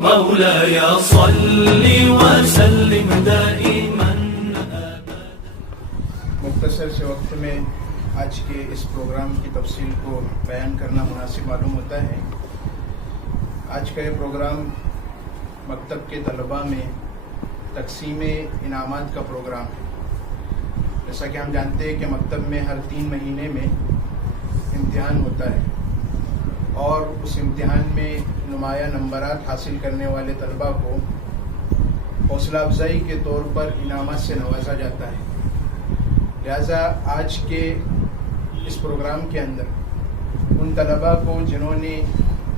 مولاي صل وسلم دائما. مختصر سے وقت میں آج کے اس پروگرام کی تفصیل کو بیان کرنا مناسب معلوم ہوتا ہے. آج کا یہ پروگرام مکتب کے طلباء میں تقسیم انعامات کا پروگرام ہے. جیسا کہ ہم جانتے ہیں کہ مکتب میں ہر 3 مہینے میں امتحان ہوتا ہے اور اس امتحان میں نمایاں نمبرات حاصل کرنے والے طلباء کو حوصلہ افزائی کے طور پر انعامات سے نوازا جاتا ہے. لہذا آج کے اس پروگرام کے اندر ان طلباء کو جنہوں نے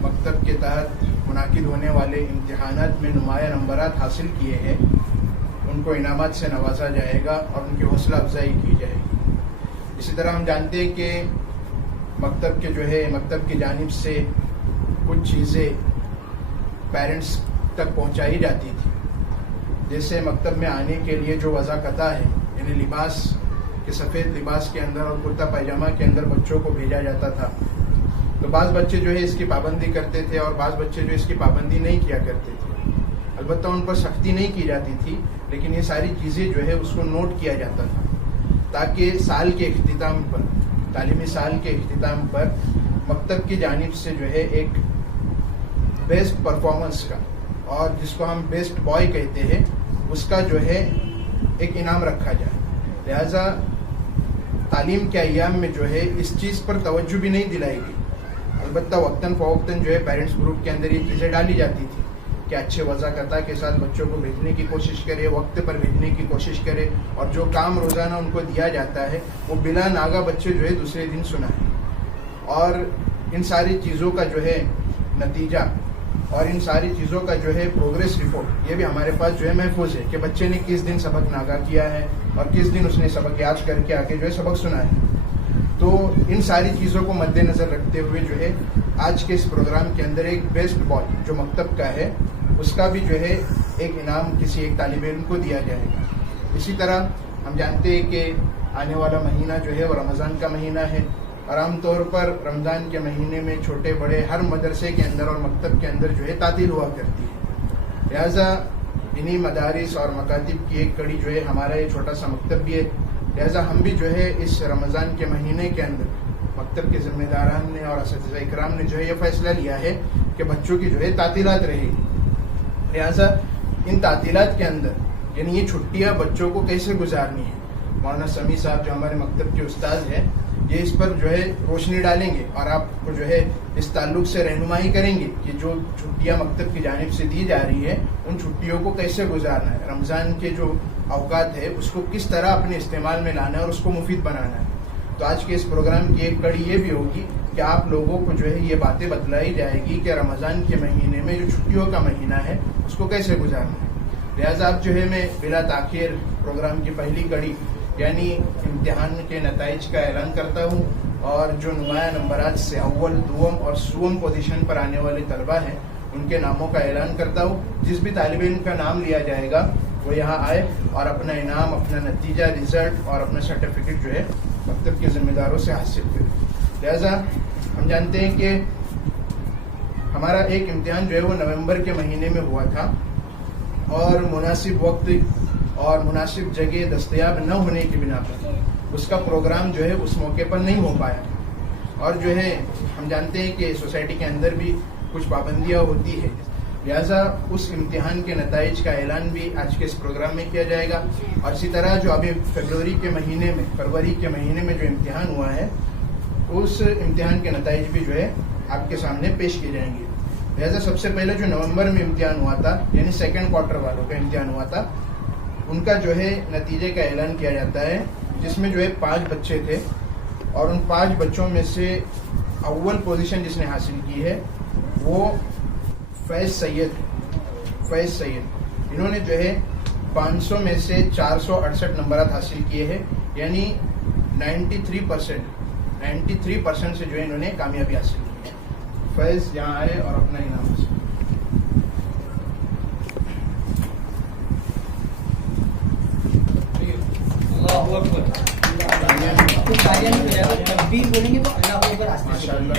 مکتب کے تحت منعقد ہونے والے امتحانات میں نمایاں نمبرات حاصل کیے ہیں ان کو انعامات سے نوازا جائے گا اور ان کی حوصلہ افزائی کی جائے گی. اسی طرح ہم جانتے ہیں کہ مکتب کی جانب سے کچھ چیزیں پیرنٹس تک پہنچائی جاتی تھی. جیسے مکتب میں آنے کے لیے جو وضاقتہ ہے یعنی لباس کہ سفید لباس کے اندر اور کرتا پائجامہ کے اندر بچوں کو بھیجا جاتا تھا. تو بعض بچے جو ہے اس کی پابندی کرتے تھے اور بعض بچے جو اس کی پابندی نہیں کیا کرتے تھے. البتہ ان پر سختی نہیں کی جاتی تھی لیکن یہ ساری چیزیں جو ہے اس کو نوٹ کیا جاتا تھا تاکہ سال کے اختتام پر تعلیمی سال کے اختتام پر مکتب کی جانب سے جو ہے ایک بیسٹ پرفارمنس کا اور جس کو ہم بیسٹ بوائے کہتے ہیں اس کا جو ہے ایک انعام رکھا جائے. لہذا تعلیم کے ایام میں جو ہے اس چیز پر توجہ بھی نہیں دلائی گئی. البتہ وقتاً فوقتاً جو ہے پیرنٹس گروپ کے اندر یہ چیزیں ڈالی جاتی تھی کہ اچھے وضاقتہ کے ساتھ بچوں کو بھیجنے کی کوشش کرے, وقت پر بھیجنے کی کوشش کرے اور جو کام روزانہ ان کو دیا جاتا ہے وہ بلا ناغہ بچے جو ہے دوسرے دن سنائیں. اور ان ساری چیزوں کا جو ہے نتیجہ اور ان ساری چیزوں کا جو ہے پروگریس رپورٹ یہ بھی ہمارے پاس جو ہے محفوظ ہے کہ بچے نے کس دن سبق ناغہ کیا ہے اور کس دن اس نے سبق یاد کر کے آ کے جو ہے سبق سنا ہے. تو ان ساری چیزوں کو مد نظر رکھتے ہوئے جو ہے آج کے اس پروگرام کے اندر ایک بیسٹ بوائے جو مکتب کا ہے اس کا بھی جو ہے ایک انعام کسی ایک طالب علم کو دیا جائے گا. اسی طرح ہم جانتے ہیں کہ آنے والا مہینہ جو ہے وہ رمضان کا مہینہ ہے اور عام طور پر رمضان کے مہینے میں چھوٹے بڑے ہر مدرسے کے اندر اور مکتب کے اندر جو ہے تعطیل ہوا کرتی ہے. لہٰذا انہی مدارس اور مکاتب کی ایک کڑی جو ہے ہمارا یہ چھوٹا سا مکتب بھی ہے. لہٰذا ہم بھی جو ہے اس رمضان کے مہینے کے اندر مکتب کے ذمہ داران نے اور اساتذہ اکرام نے جو ہے یہ فیصلہ لیا ہے کہ بچوں کی جو ہے تعطیلات رہے گی. لہٰذا ان تعطیلات کے اندر یعنی یہ چھٹیاں بچوں کو کیسے گزارنی ہے مولانا سمیع صاحب جو ہمارے مکتب کے استاد ہیں یہ اس پر جو ہے روشنی ڈالیں گے اور آپ کو جو ہے اس تعلق سے رہنمائی کریں گے کہ جو چھٹیاں مکتب کی جانب سے دی جا رہی ہے ان چھٹیوں کو کیسے گزارنا ہے, رمضان کے جو اوقات ہے اس کو کس طرح اپنے استعمال میں لانا ہے اور اس کو مفید بنانا ہے. تو آج کے اس پروگرام کی ایک کڑی یہ بھی ہوگی کہ آپ لوگوں کو جو ہے یہ باتیں بتلائی جائے گی کہ رمضان کے مہینے میں جو چھٹیوں کا مہینہ ہے اس کو کیسے گزارنا ہے. لہٰذا اب جو ہے میں بلا تاخیر پروگرام کی پہلی کڑی یعنی امتحان کے نتائج کا اعلان کرتا ہوں اور جو نمایاں نمبرات سے اول, دوم اور سوم پوزیشن پر آنے والے طلباء ہیں ان کے ناموں کا اعلان کرتا ہوں. جس بھی طالب علم کا نام لیا جائے گا وہ یہاں آئے اور اپنا انعام, اپنا نتیجہ, رزلٹ اور اپنا سرٹیفکیٹ جو ہے مکتب کے ذمہ داروں سے حاصل کرے. لہذا ہم جانتے ہیں کہ ہمارا ایک امتحان جو ہے وہ نومبر کے مہینے میں ہوا تھا اور مناسب وقت اور مناسب جگہ دستیاب نہ ہونے کی بنا پر اس کا پروگرام جو ہے اس موقع پر نہیں ہو پایا. اور جو ہے ہم جانتے ہیں کہ سوسائٹی کے اندر بھی کچھ پابندیاں ہوتی ہے. لہذا اس امتحان کے نتائج کا اعلان بھی آج کے اس پروگرام میں کیا جائے گا. اور اسی طرح جو ابھی فروری کے مہینے میں جو امتحان ہوا ہے اس امتحان کے نتائج بھی جو ہے آپ کے سامنے پیش کیے جائیں گے. لہذا سب سے پہلے جو نومبر میں امتحان ہوا تھا یعنی سیکنڈ کوارٹر والوں کا امتحان ہوا تھا ان کا جو ہے نتیجے کا اعلان کیا جاتا ہے جس میں جو ہے 5 بچے تھے اور ان 5 بچوں میں سے اول پوزیشن جس نے حاصل کی ہے وہ فیض سید. انہوں نے جو ہے 500 میں سے 468 نمبرات حاصل کیے ہیں یعنی 93% سے جو ہے انہوں نے کامیابی حاصل کی ہے. فیض یہاں آئے اور اپنا انعام حاصل. ماشاء اللہ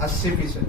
80%।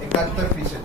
71%।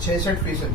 66%।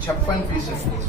56%।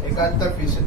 71%।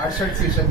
68%।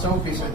100%।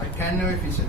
98%।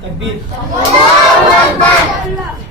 تکبیر اللہ اکبر